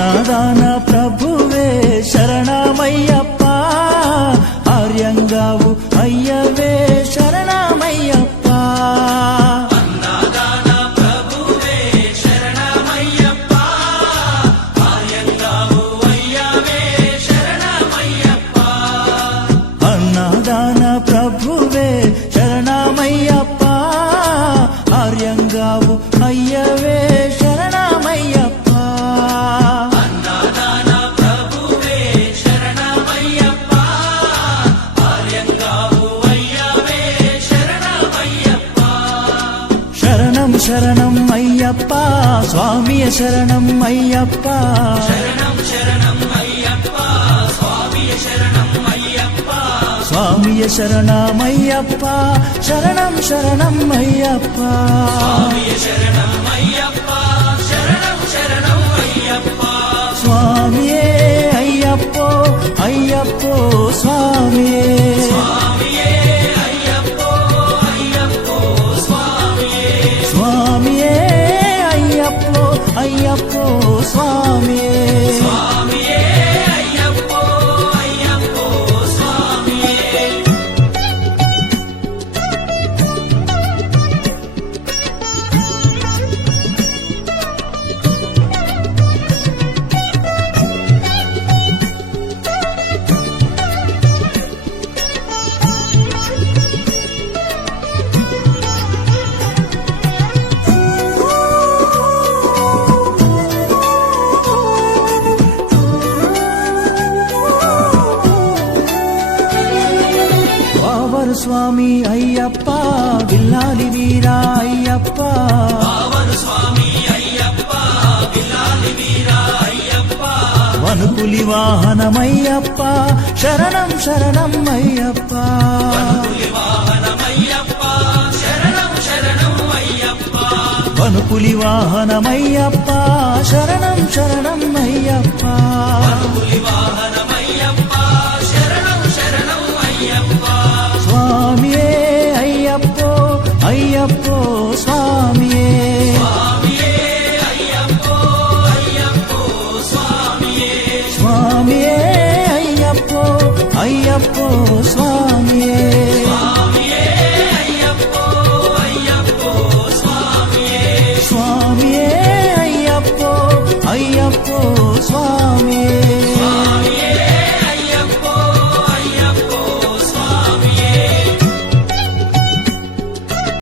అన్నదాన ప్రభువే శరణమయ్యప్ప, ఆర్యంగావు అయ్యవే శరణమయ్యప్ప. అన్నదాన ప్రభువే శరణమయ్యప్ప, ఆర్యంగావు అయ్యవే శరణమయ్యప్ప. అన్నదాన ప్రభువే శరణమయ్యప్ప, ఆర్యంగావు అయ్యవే శరణమయ్యప్ప. అన్నదాన ప్రభువే శరణమయ్యప్ప, ఆర్యంగావు అయ్యవే శరణమయ్యప్ప. శరణం శరణం అయ్యప్ప, స్వామియ శరణం అయ్యప్ప. శరణం శరణం అయ్యప్ప, స్వామియ శరణం అయ్యప్ప. స్వామియ శరణమయ్యప్ప, శరణం శరణం అయ్యప్ప. స్వామియ శరణం అయ్యప్ప, శరణం శరణం అయ్యప్ప. స్వామియే అయ్యప్పో అయ్యప్పో స్వామియే. స్వామియే అయ్యప్పో అయ్యప్పో స్వామియే. స్వామియే అయ్యప్పో అయ్యప్పో స్వామియే. స్వామియే అయ్యప్పో అయ్యప్పో స్వామియే. వావరు స్వామి అయ్యప్ప, విల్లాలి వీరా అయ్యప్ప. పావన స్వామి అయ్యప్ప, విలాలి వీర అయ్యప్ప. వనుపులి వాహనమయ్యప్ప, శరణం శరణం అయ్యప్ప. పులి వాహనమయ్యప్ప, శరణం శరణం అయ్యప్ప. వనుపులి వాహనమయ్యప్ప, శరణం శరణం అయ్యప్ప. పులి వాహనమయ్యప్ప, శరణం శరణం అయ్యప్ప. స్వామియే అయ్యప్పో అయ్యప్పో